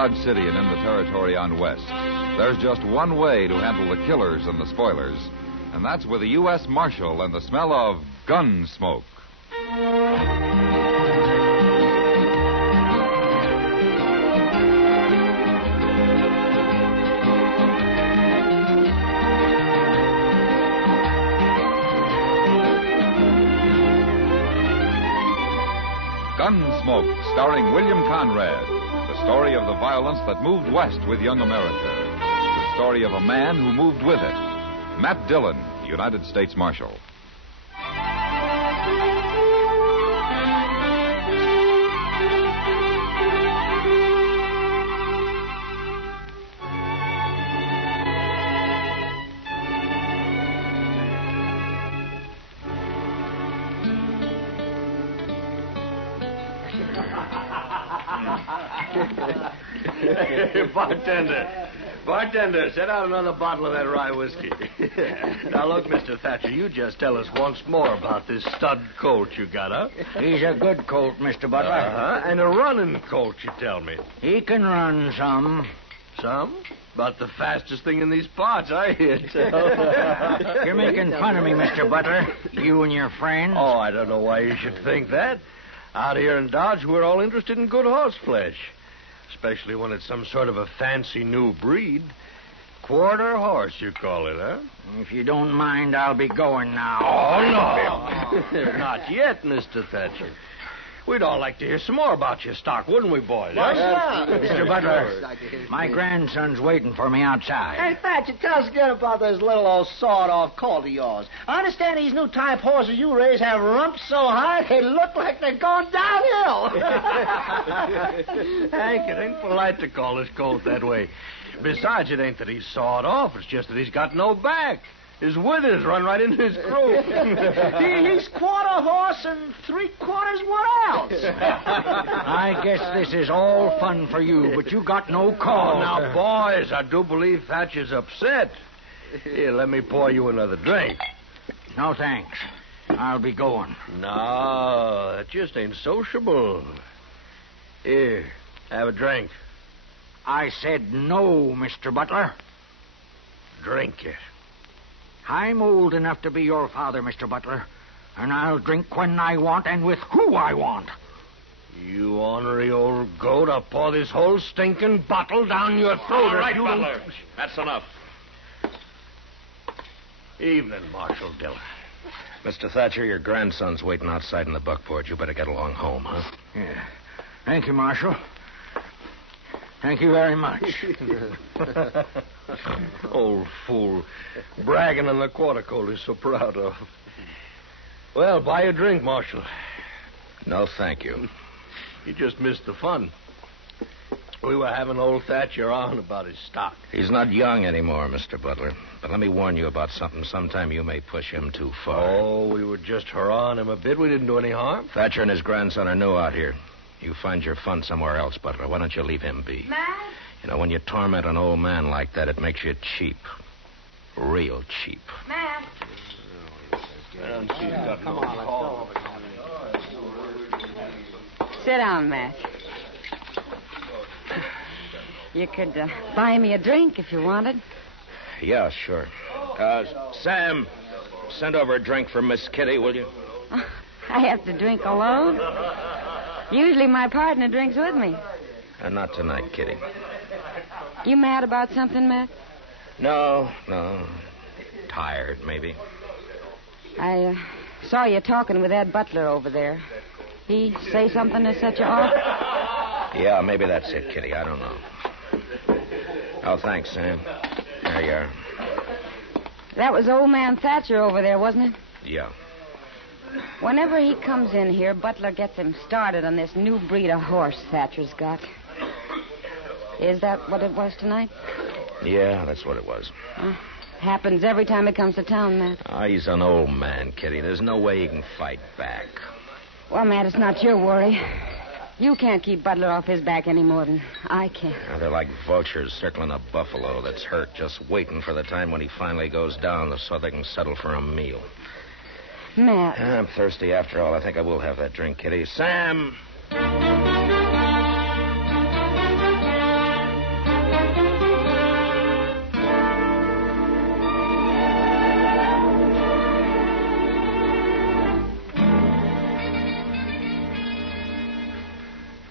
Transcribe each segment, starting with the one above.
Dodge City and in the territory on West, there's just one way to handle the killers and the spoilers, and that's with a U.S. Marshal and the smell of Gunsmoke. Gunsmoke, starring William Conrad. The story of the violence that moved west with young America. The story of a man who moved with it. Matt Dillon, United States Marshal. Bartender, set out another bottle of that rye whiskey. Now, look, Mr. Thatcher, you just tell us once more about this stud colt you got, huh? He's a good colt, Mr. Butler. And a running colt, you tell me. He can run some. Some? About the fastest thing in these parts, I hear tell. You're making fun of me, Mr. Butler. You and your friends. Oh, I don't know why you should think that. Out here in Dodge, we're all interested in good horse flesh. Especially when it's some sort of a fancy new breed. Quarter horse, you call it, huh? If you don't mind, I'll be going now. Oh, no. Not yet, Mr. Thatcher. We'd all like to hear some more about your stock, wouldn't we, boys? Mr. Butler, my grandson's waiting for me outside. Hey, Thatcher, tell us again about this little old sawed-off colt of yours. I understand these new type horses you raise have rumps so high they look like they're going downhill. Hank, it ain't polite to call this colt that way. Besides, it ain't that he's sawed off. It's just that he's got no back. His withers run right into his throat. He's quarter horse and three-quarters what else? I guess this is all fun for you, but you got no cause. Oh, now, boys, I do believe Thatcher's upset. Here, let me pour you another drink. No, thanks. I'll be going. No, that just ain't sociable. Here, have a drink. I said no, Mr. Butler. Drink it. I'm old enough to be your father, Mr. Butler, and I'll drink when I want and with who I want. You ornery old goat, I'll pour this whole stinking bottle down your throat. All right, Butler. That's enough. Evening, Marshal Dillon. Mr. Thatcher, your grandson's waiting outside in the buckboard. You better get along home, huh? Yeah. Thank you, Marshal. Thank you very much. Old fool. Bragging on the quarter colt he's so proud of. Well, buy a drink, Marshal. No, thank you. You just missed the fun. We were having old Thatcher on about his stock. He's not young anymore, Mr. Butler. But let me warn you about something. Sometime you may push him too far. Oh, we were just hurrahing him a bit. We didn't do any harm. Thatcher and his grandson are new out here. You find your fun somewhere else, Butler. Why don't you leave him be? Matt? You know, when you torment an old man like that, it makes you cheap. Real cheap. Matt? Sit down, Matt. You could buy me a drink if you wanted. Yeah, sure. Sam, send over a drink for Miss Kitty, will you? I have to drink alone. Usually my partner drinks with me. Not tonight, Kitty. You mad about something, Matt? No. Tired, maybe. I saw you talking with Ed Butler over there. He say something to set you off? Yeah, maybe that's it, Kitty. I don't know. Oh, thanks, Sam. There you are. That was old man Thatcher over there, wasn't it? Yeah. Whenever he comes in here, Butler gets him started on this new breed of horse Thatcher's got. Is that what it was tonight? Yeah, that's what it was. Happens every time he comes to town, Matt. He's an old man, Kitty. There's no way he can fight back. Well, Matt, it's not your worry. You can't keep Butler off his back any more than I can. They're like vultures circling a buffalo that's hurt, just waiting for the time when he finally goes down so they can settle for a meal. Matt. I'm thirsty after all. I think I will have that drink, Kitty. Sam!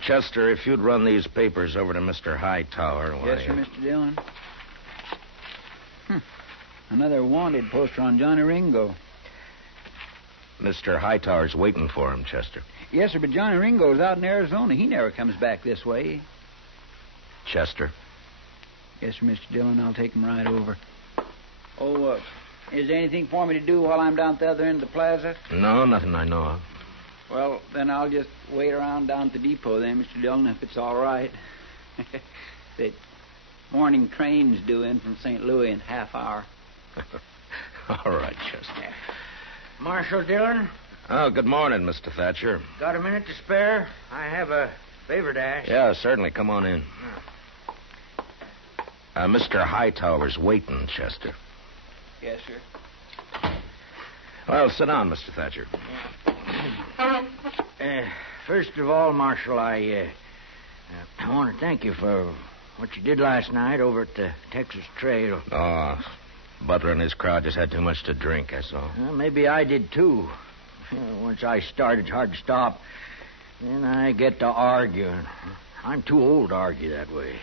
Chester, if you'd run these papers over to Mr. Hightower. Yes, sir, Mr. Dillon. Another wanted poster on Johnny Ringo. Mr. Hightower's waiting for him, Chester. Yes, sir, but Johnny Ringo's out in Arizona. He never comes back this way. Chester? Yes, sir, Mr. Dillon. I'll take him right over. Oh, is there anything for me to do while I'm down at the other end of the plaza? No, nothing I know of. Well, then I'll just wait around down at the depot then, Mr. Dillon, if it's all right. The morning train's due in from St. Louis in half hour. All right, Chester. Marshal Dillon, Oh, good morning, Mr. Thatcher. got a minute to spare? I have a favor to ask. Yeah, certainly. Come on in. Mr. Hightower's waiting, Chester. Yes, sir. Well, sit down, Mr. Thatcher. First of all, Marshal, I want to thank you for what you did last night over at the Texas Trail. Oh, Butler and his crowd just had too much to drink, that's all. Well, maybe I did, too. Once I start, it's hard to stop. Then I get to arguing. I'm too old to argue that way.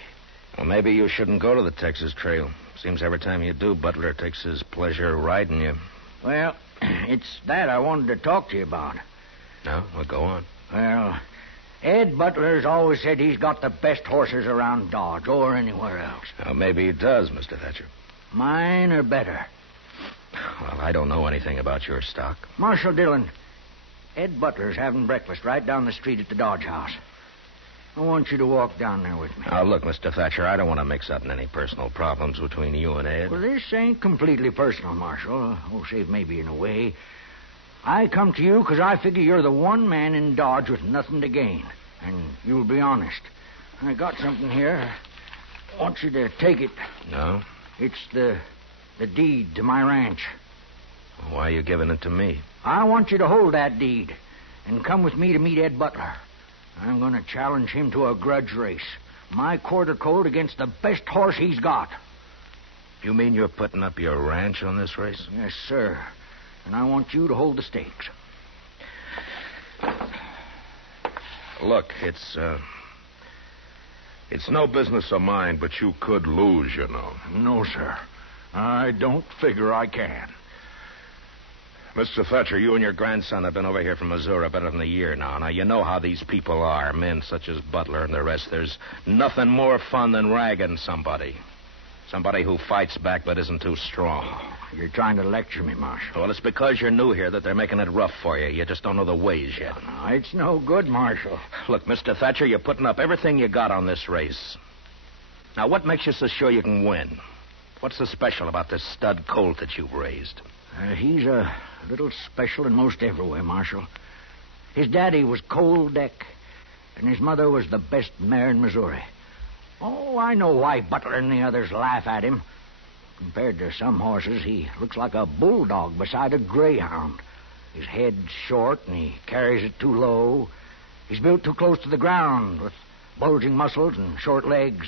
Well, maybe you shouldn't go to the Texas Trail. Seems every time you do, Butler takes his pleasure riding you. Well, it's that I wanted to talk to you about. No? Well, go on. Well, Ed Butler's always said he's got the best horses around Dodge or anywhere else. Well, maybe he does, Mr. Thatcher. Mine are better. Well, I don't know anything about your stock. Marshal Dillon, Ed Butler's having breakfast right down the street at the Dodge House. I want you to walk down there with me. Now, look, Mr. Thatcher, I don't want to mix up in any personal problems between you and Ed. Well, this ain't completely personal, Marshal. Oh, save maybe in a way. I come to you because I figure you're the one man in Dodge with nothing to gain. And you'll be honest. I got something here. I want you to take it. No? It's the deed to my ranch. Why are you giving it to me? I want you to hold that deed and come with me to meet Ed Butler. I'm going to challenge him to a grudge race. My quarter colt against the best horse he's got. You mean you're putting up your ranch on this race? Yes, sir. And I want you to hold the stakes. Look, it's no business of mine, but you could lose, you know. No, sir. I don't figure I can. Mr. Thatcher, you and your grandson have been over here from Missouri better than a year now. Now, you know how these people are, men such as Butler and the rest. There's nothing more fun than ragging somebody. Somebody who fights back but isn't too strong. You're trying to lecture me, Marshal. Well, it's because you're new here that they're making it rough for you. You just don't know the ways yet. No, it's no good, Marshal. Look, Mr. Thatcher, you're putting up everything you got on this race. Now, what makes you so sure you can win? What's so special about this stud colt that you've raised? He's a little special in most every way, Marshal. His daddy was Cold Deck, and his mother was the best mare in Missouri. Oh, I know why Butler and the others laugh at him. Compared to some horses, he looks like a bulldog beside a greyhound. His head's short, and he carries it too low. He's built too close to the ground, with bulging muscles and short legs.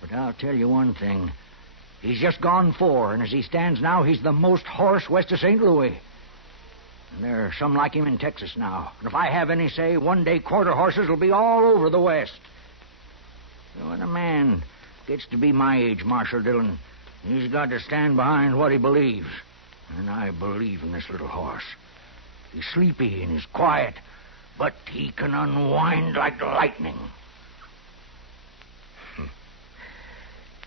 But I'll tell you one thing. He's just gone 4, and as he stands now, he's the most horse west of St. Louis. And there are some like him in Texas now. And if I have any say, one day quarter horses will be all over the West. When a man gets to be my age, Marshal Dillon, he's got to stand behind what he believes. And I believe in this little horse. He's sleepy and he's quiet, but he can unwind like lightning.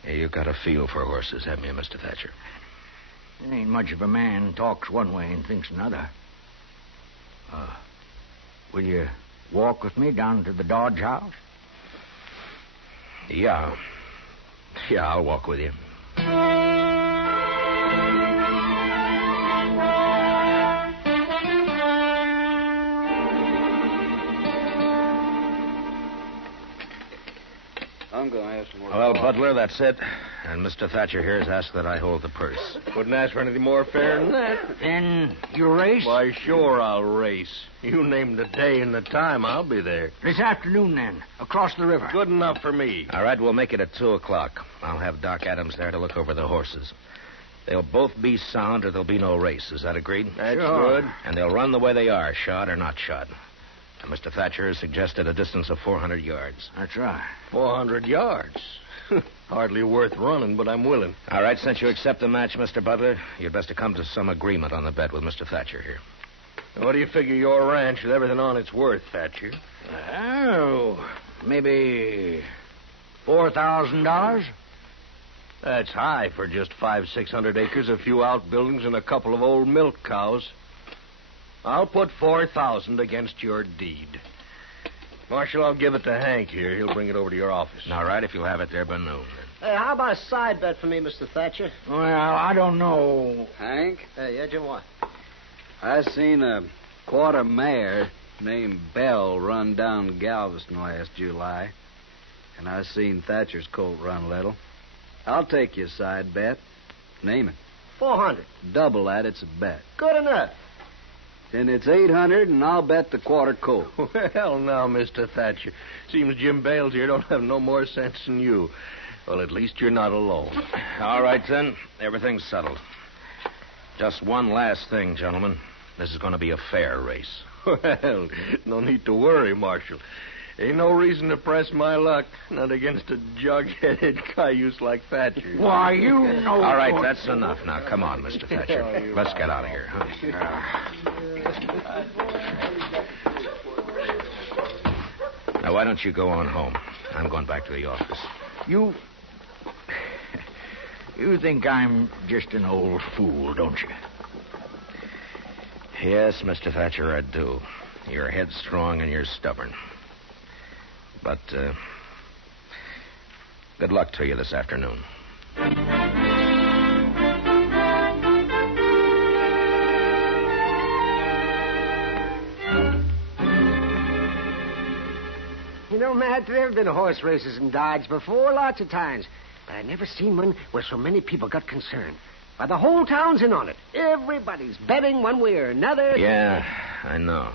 Yeah, you got a feel for horses, haven't you, Mr. Thatcher? It ain't much of a man talks one way and thinks another. Will you walk with me down to the Dodge House? Yeah. Yeah, I'll walk with you. I'm going to have some more. Well, Butler, that's it. And Mr. Thatcher here has asked that I hold the purse. Couldn't ask for anything more fair than that. Then you race? Why, sure I'll race. You name the day and the time, I'll be there. This afternoon, then, across the river. Good enough for me. All right, we'll make it at 2 o'clock. I'll have Doc Adams there to look over the horses. They'll both be sound or there'll be no race. Is that agreed? That's Sure. good. And they'll run the way they are, shod or not shod. Mr. Thatcher has suggested a distance of 400 yards. That's right. 400 yards. Hardly worth running, but I'm willing. All right, since you accept the match, Mr. Butler, you'd best to come to some agreement on the bet with Mr. Thatcher here. What do you figure your ranch with everything on it's worth, Thatcher? Oh, maybe $4,000? That's high for just 500-600 acres, a few outbuildings, and a couple of old milk cows. I'll put 4,000 against your deed. Marshal, I'll give it to Hank here. He'll bring it over to your office. All right, if you'll have it there by noon. Hey, how about a side bet for me, Mr. Thatcher? Well, I don't know. Hank, Hey, yeah, Jim, what? I seen a quarter mare named Belle run down Galveston last July. And I seen Thatcher's colt run little. I'll take your side bet. Name it. 400. Double that, it's a bet. Good enough. Then it's 800, and I'll bet the quarter colt. Well, now, Mr. Thatcher. Seems Jim Bales here don't have no more sense than you. Well, at least you're not alone. All right, then. Everything's settled. Just one last thing, gentlemen. This is going to be a fair race. Well, no need to worry, Marshal. Ain't no reason to press my luck, not against a jug-headed cayuse like Thatcher. Why, you know... All right, that's enough now. Come on, Mr. Thatcher. Let's get out of here, huh? Now, why don't you go on home? I'm going back to the office. You think I'm just an old fool, don't you? Yes, Mr. Thatcher, I do. You're headstrong and you're stubborn. But, good luck to you this afternoon. You know, Matt, there have been horse races in Dodge before, lots of times. But I never seen one where so many people got concerned. Why, the whole town's in on it. Everybody's betting one way or another. Yeah, I know.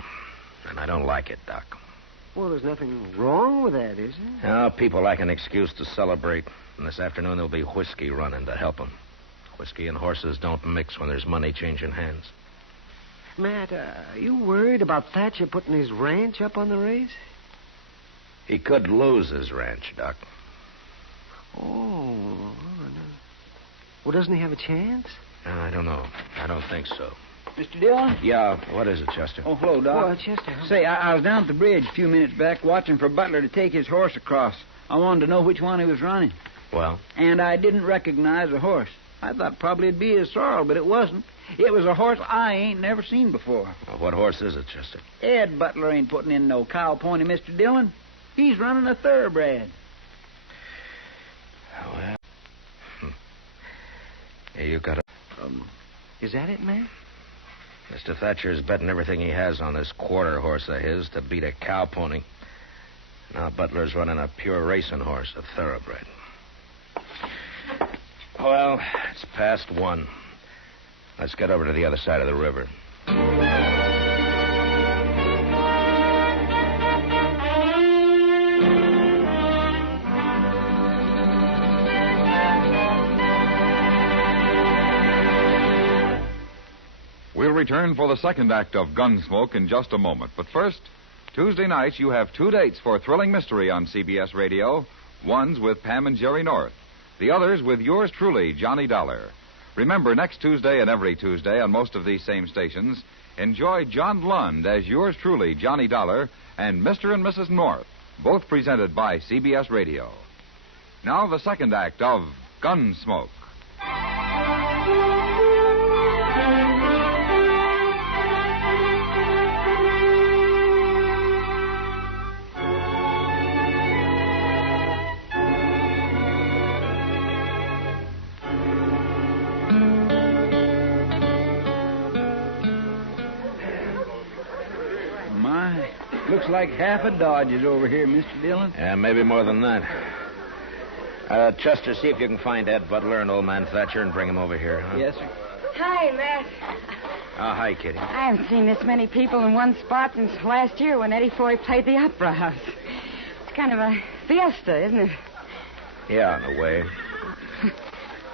And I don't like it, Doc. Well, there's nothing wrong with that, is there? Now, people like an excuse to celebrate. And this afternoon there'll be whiskey running to help them. Whiskey and horses don't mix when there's money changing hands. Matt, are you worried about Thatcher putting his ranch up on the race? He could lose his ranch, Doc. Oh. Well, doesn't he have a chance? I don't know. I don't think so. Mr. Dillon? Yeah, what is it, Chester? Oh, hello, Doc. Well, Chester, huh? Say, I was down at the bridge a few minutes back watching for Butler to take his horse across. I wanted to know which one he was running. Well? And I didn't recognize the horse. I thought probably it'd be his sorrel, but it wasn't. It was a horse I ain't never seen before. Well, what horse is it, Chester? Ed Butler ain't putting in no cow pony, Mr. Dillon. He's running a thoroughbred. Well. Yeah, you got a... Is that it, man? Mr. Thatcher's betting everything he has on this quarter horse of his to beat a cow pony. Now Butler's running a pure racing horse, a thoroughbred. Well, it's past 1. Let's get over to the other side of the river. We'll return for the second act of Gunsmoke in just a moment. But first, Tuesday nights you have 2 dates for Thrilling Mystery on CBS Radio. One's with Pam and Jerry North. The other's with yours truly, Johnny Dollar. Remember, next Tuesday and every Tuesday on most of these same stations, enjoy John Lund as yours truly, Johnny Dollar, and Mr. and Mrs. North, both presented by CBS Radio. Now the second act of Gunsmoke. Looks like half a Dodge is over here, Mr. Dillon. Yeah, maybe more than that. Chester, see if you can find Ed Butler and old man Thatcher and bring him over here, huh? Yes, sir. Hi, Matt. Oh, hi, Kitty. I haven't seen this many people in one spot since last year when Eddie Floyd played the Opera House. It's kind of a fiesta, isn't it? Yeah, in a way.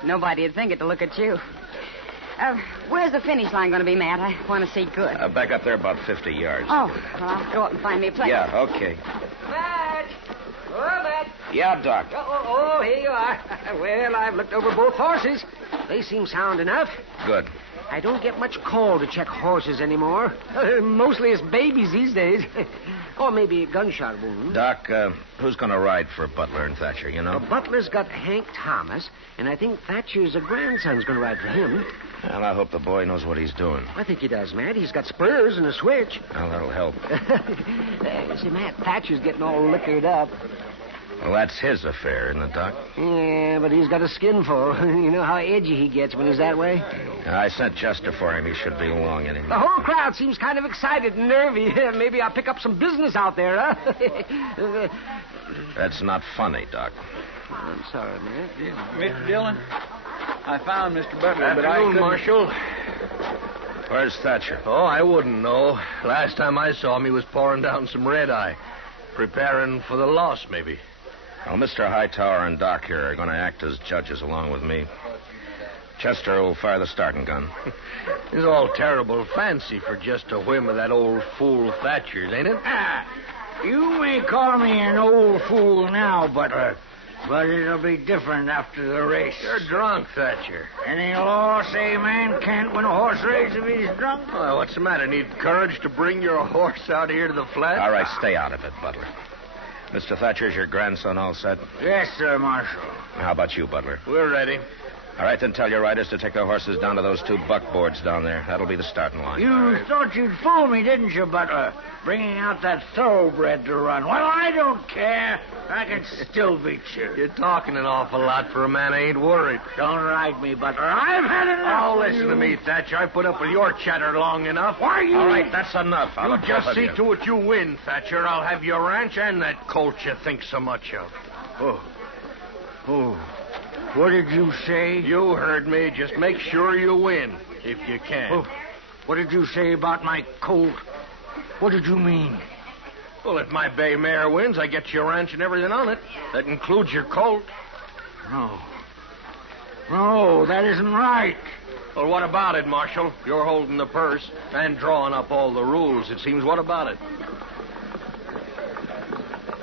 Nobody'd think it to look at you. Where's the finish line going to be, Matt? I want to see good. Back up there about 50 yards. Oh, well, I'll go up and find me a place. Yeah, okay. Matt! Oh, Matt! Yeah, Doc. Oh, here you are. Well, I've looked over both horses. They seem sound enough. Good. I don't get much call to check horses anymore. Mostly it's babies these days. Or maybe a gunshot wound. Doc, who's going to ride for Butler and Thatcher, you know? Butler's got Hank Thomas, and I think Thatcher's grandson's going to ride for him. Well, I hope the boy knows what he's doing. I think he does, Matt. He's got spurs and a switch. Well, that'll help. See, Matt, Thatcher's getting all liquored up. Well, that's his affair, isn't it, Doc? Yeah, but he's got a skin full. You know how edgy he gets when he's that way? I sent Chester for him. He should be along any The minute. whole crowd seems kind of excited and nervy. Maybe I'll pick up some business out there, huh? That's not funny, Doc. I'm sorry, Matt. Mr. Dillon, I found Mr. Butler, but I Afternoon, couldn't... Marshal. Where's Thatcher? Oh, I wouldn't know. Last time I saw him, he was pouring down some red-eye. Preparing for the loss, maybe. Well, Mr. Hightower and Doc here are going to act as judges along with me. Chester will fire the starting gun. It's all terrible fancy for just a whim of that old fool Thatcher's, ain't it? You may call me an old fool now, Butler, but it'll be different after the race. You're drunk, Thatcher. Any law say a man can't win a horse race if he's drunk? Oh, what's the matter? Need courage to bring your horse out here to the flat? All right, stay out of it, Butler. Mr. Thatcher's your grandson all set? Yes, sir, Marshal. How about you, Butler? We're ready. All right, then tell your riders to take their horses down to those two buckboards down there. That'll be the starting line. You thought you'd fool me, didn't you, Butler? Bringing out that thoroughbred to run. Well, I don't care. I can still beat you. You're talking an awful lot for a man who ain't worried. Don't ride me, Butler. I've had enough. Oh, listen to me, Thatcher. I put up with your chatter long enough. Why you... All right, that's enough. I'll You have just both of see you. to it you win, Thatcher. I'll have your ranch and that colt you think so much of. Oh. What did you say? You heard me. Just make sure you win, if you can. Oh, what did you say about my colt? What did you mean? Well, if my bay mare wins, I get your ranch and everything on it. That includes your colt. No, that isn't right. Well, what about it, Marshal? You're holding the purse and drawing up all the rules, it seems. What about it?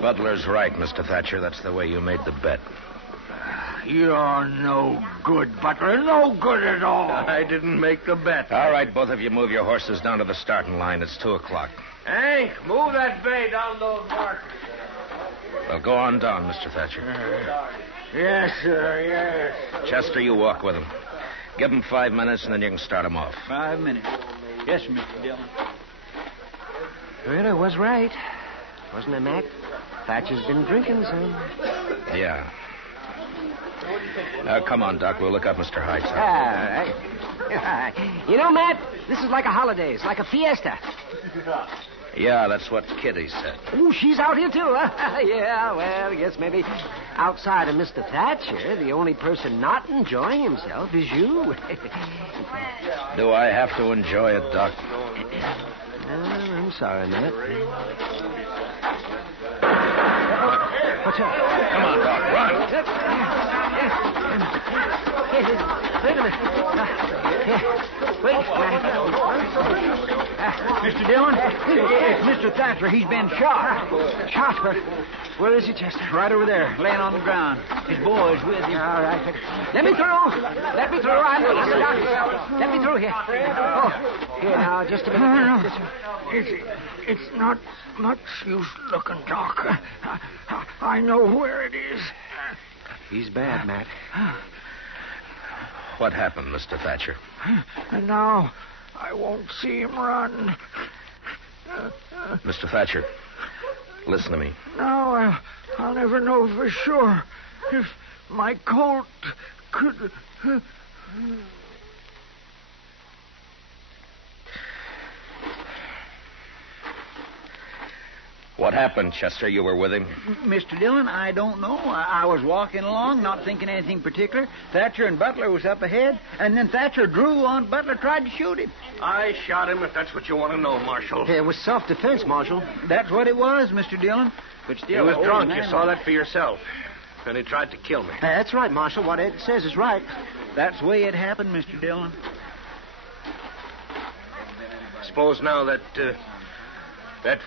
Butler's right, Mr. Thatcher. That's the way you made the bet. You're no good, Butler. No good at all. I didn't make the bet. All right, both of you move your horses down to the starting line. It's 2 o'clock. Hank, move that bay down those markers. Well, go on down, Mr. Thatcher. Yes, sir, yes. Chester, you walk with him. Give him 5 minutes, and then you can start him off. 5 minutes. Yes, sir, Mr. Dillon. Well, I was right. Wasn't I, Mac? Thatcher's been drinking some. Yeah. Come on, Doc. We'll look up Mr. Hightower. All right. You know, Matt, this is like a holiday. It's like a fiesta. Yeah, that's what Kitty said. Ooh, she's out here, too, huh? Yeah, well, I guess maybe outside of Mr. Thatcher, the only person not enjoying himself is you. Do I have to enjoy it, Doc? I'm sorry, Matt. What's up? Come on, Doc, run. Wait a minute. Wait. Mr. Dillon, it's Mr. Thatcher. He's been shot. Shot? Where is he, Chester? Right over there, laying on the ground. His boy's with him. All right. Let me through. Let me through. I'm the doctor. Let me through here. Oh, here now, just a minute. No. It's not much use looking, Doc. I know where it is. He's bad, Matt. What happened, Mr. Thatcher? And now I won't see him run. Mr. Thatcher, listen to me. Now I'll never know for sure if my colt could... What happened, Chester? You were with him? Mr. Dillon, I don't know. I was walking along, not thinking anything particular. Thatcher and Butler was up ahead, and then Thatcher drew on Butler, tried to shoot him. I shot him, if that's what you want to know, Marshal. It was self-defense, Marshal. That's what it was, Mr. Dillon. But still, He was the old drunk. man You saw that for yourself. And he tried to kill me. That's right, Marshal. What Ed says is right. That's the way it happened, Mr. Dillon. suppose now that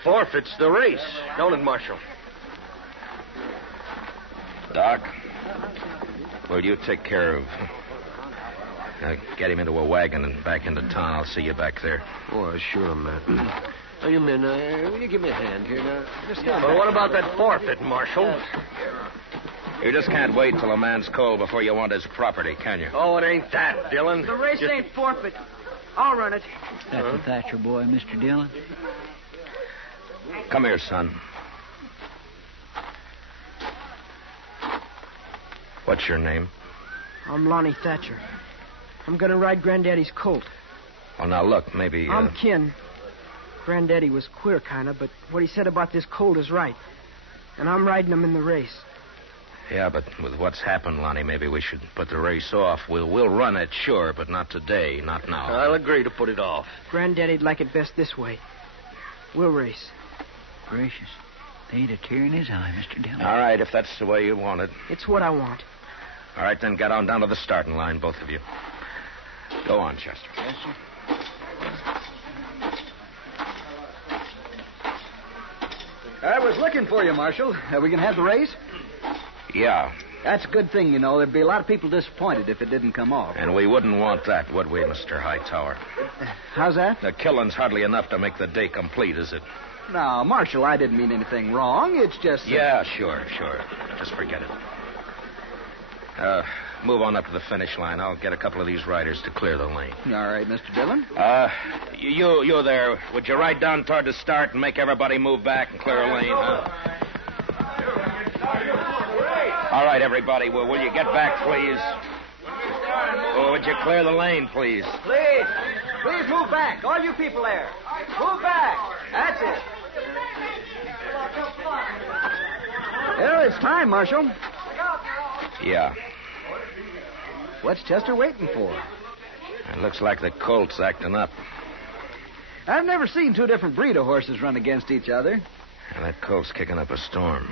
forfeits the race, don't it, Marshal? Doc, will you take care of... get him into a wagon and back into town. I'll see you back there. Oh, sure, Matt. Oh, you men, will you give me a hand here now? Just stand Well, back. what about that forfeit, Marshal? You just can't wait till a man's cold before you want his property, can you? Oh, it ain't that, Dillon. The race ain't forfeit. I'll run it. That's the Thatcher boy, Mr. Dillon. Come here, son. What's your name? I'm Lonnie Thatcher. I'm going to ride Granddaddy's colt. Oh, now, look, maybe... I'm kin. Granddaddy was queer, kind of, but what he said about this colt is right. And I'm riding him in the race. Yeah, but with what's happened, Lonnie, maybe we should put the race off. We'll run it, sure, but not today, not now. I'll agree to put it off. Granddaddy'd like it best this way. We'll race. Gracious. There ain't a tear in his eye, Mr. Dillon. All right, if that's the way you want it. It's what I want. All right, then get on down to the starting line, both of you. Go on, Chester. Yes, sir. I was looking for you, Marshal. Are we going to have the race? Yeah, That's a good thing, you know. There'd be a lot of people disappointed if it didn't come off. and we wouldn't want that, would we, Mr. Hightower? How's that? The killing's hardly enough to make the day complete, is it? No, Marshal, I didn't mean anything wrong. It's just... Yeah, sure. Just forget it. Move on up to the finish line. I'll get a couple of these riders to clear the lane. All right, Mr. Dillon. You there. Would you ride down toward the start and make everybody move back and clear a lane, huh? All right, everybody. Well, will you get back, please? Oh, would you clear the lane, please? Please. Please move back. All you people there. Move back. That's it. Well, it's time, Marshal. Yeah. What's Chester waiting for? It looks like the colt's acting up. I've never seen two different breed of horses run against each other. And that colt's kicking up a storm.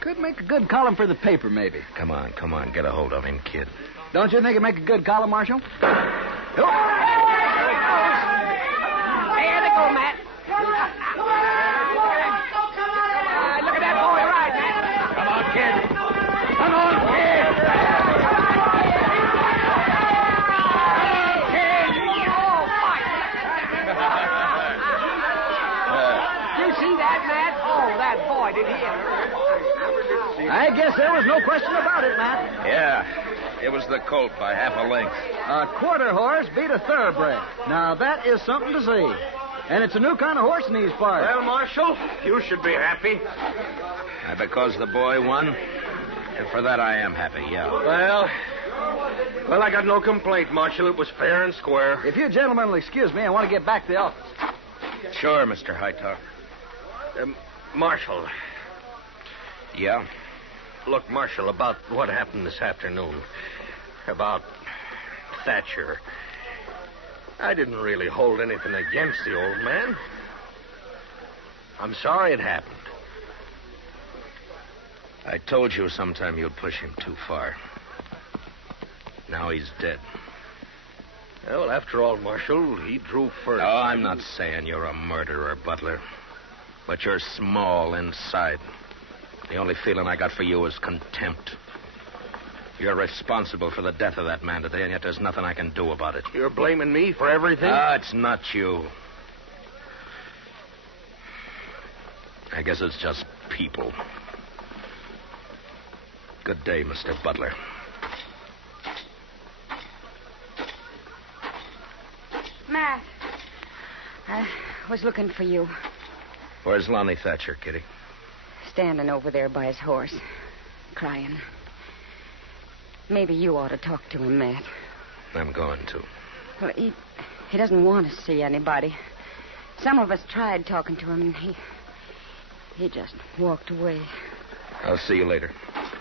Could make a good column for the paper, maybe. Come on. Get a hold of him, kid. Don't you think it'd make a good column, Marshal? Hey, there they go, Matt. Look at that boy ride, Matt. Come on, kid. Come on, kid. You see that, Matt? Oh, that boy, did he ever? I guess there was no question about it, Matt. Yeah. It was the colt by half a length. A quarter horse beat a thoroughbred. Now, that is something to see. And it's a new kind of horse in these parts. Well, Marshal, you should be happy. And because the boy won, and for that I am happy, yeah. Well, I got no complaint, Marshal. It was fair and square. If you gentlemen will excuse me, I want to get back to the office. Sure, Mr. Hightower. Marshal, Yeah? look, Marshal, about what happened this afternoon. About Thatcher. I didn't really hold anything against the old man. I'm sorry it happened. I told you sometime you'd push him too far. Now he's dead. Well, after all, Marshal, he drew first. Oh, I'm not saying you're a murderer, Butler. But you're small inside. The only feeling I got for you is contempt. You're responsible for the death of that man today, and yet there's nothing I can do about it. You're blaming me for everything? It's not you. I guess it's just people. Good day, Mr. Butler. Matt, I was looking for you. Where's Lonnie Thatcher, Kitty? Standing over there by his horse, crying. Maybe you ought to talk to him, Matt. I'm going to. Well, he doesn't want to see anybody. Some of us tried talking to him, and he just walked away. I'll see you later.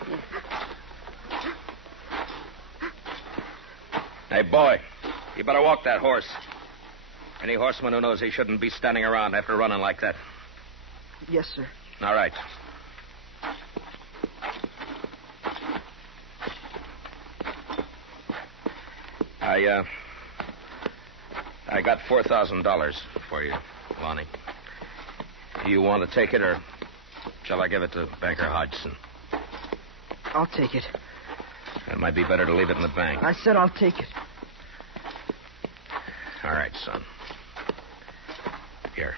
Yeah. Hey, boy, you better walk that horse. Any horseman who knows he shouldn't be standing around after running like that. Yes, sir. All right. I got $4,000 for for you, Lonnie. Do you want to take it, or shall I give it to Banker Hodgson? I'll take it. It might be better to leave it in the bank. I said I'll take it. All right, son. Here.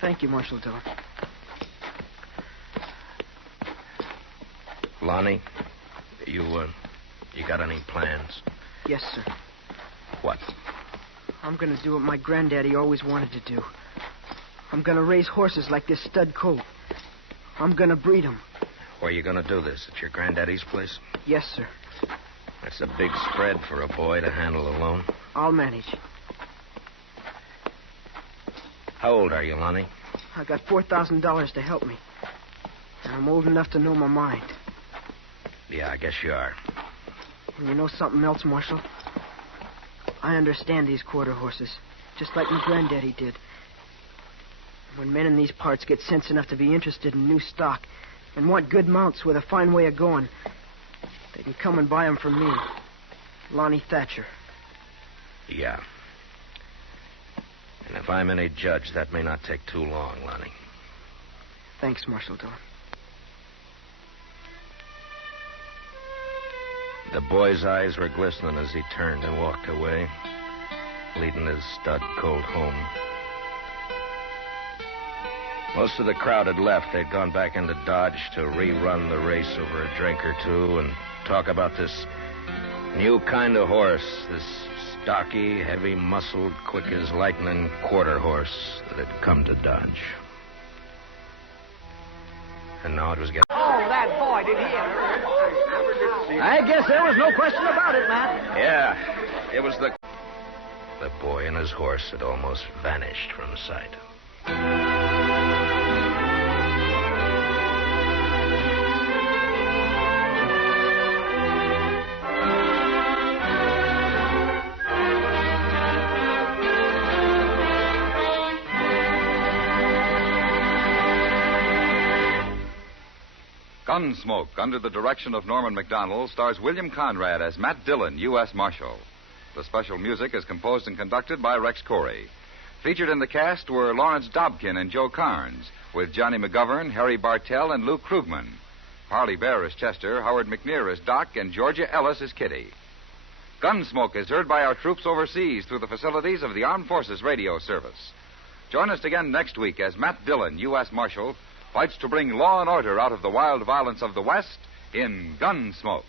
Thank you, Marshal Dillon. Lonnie, you got any plans? Yes, sir. What? I'm going to do what my granddaddy always wanted to do. I'm going to raise horses like this stud colt. I'm going to breed them. Where are you going to do this? At your granddaddy's place? Yes, sir. That's a big spread for a boy to handle alone. I'll manage. How old are you, Lonnie? I got $4,000 to help me. And I'm old enough to know my mind. Yeah, I guess you are. And you know something else, Marshal? I understand these quarter horses, just like my granddaddy did. When men in these parts get sense enough to be interested in new stock and want good mounts with a fine way of going, they can come and buy them from me, Lonnie Thatcher. Yeah. And if I'm any judge, that may not take too long, Lonnie. Thanks, Marshal Dillon. The boy's eyes were glistening as he turned and walked away, leading his stud colt home. Most of the crowd had left. They'd gone back into Dodge to rerun the race over a drink or two and talk about this new kind of horse, this stocky, heavy-muscled, quick-as-lightning quarter horse that had come to Dodge. And now it was getting... Oh, that boy, did he ever... I guess there was no question about it, Matt. Yeah, it was the boy and his horse had almost vanished from sight. Gunsmoke, under the direction of Norman Macdonnell, stars William Conrad as Matt Dillon, U.S. Marshal. The special music is composed and conducted by Rex Corey. Featured in the cast were Lawrence Dobkin and Joe Carnes, with Johnny McGovern, Harry Bartell, and Luke Krugman. Parley Baer is Chester, Howard McNear is Doc, and Georgia Ellis is Kitty. Gunsmoke is heard by our troops overseas through the facilities of the Armed Forces Radio Service. Join us again next week as Matt Dillon, U.S. Marshal, fights to bring law and order out of the wild violence of the West in Gunsmoke.